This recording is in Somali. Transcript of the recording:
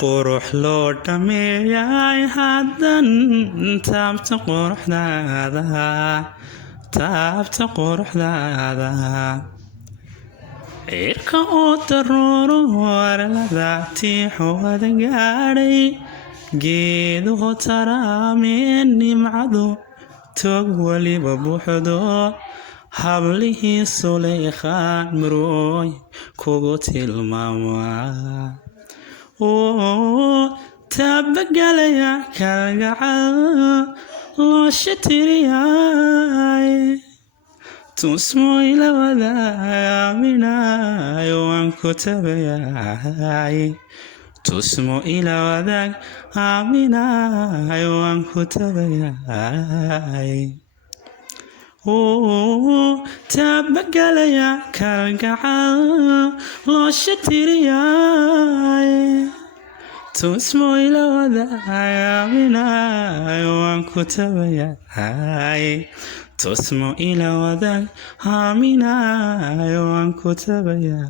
qurux loo dhameeyay haddan taabta quruxdaada cirka oo daruuro warlada tiixo wada gaadhay geeduhu taraameen nimcadu tog waliba buuxdo hablihii suleykhaan marooy kugu tilmaamaa taabagalaya kalgacal loosha tiriyay tusmo ila wadaag waan ku tabayay tusmo ila wadaag aaminay waan ku tabayay taabagalaya kalgacal loosha tiriyay tusmo ila wadaag aaminay waan ku tabayay tusmo ila wadaag aaminay waan ku tabayay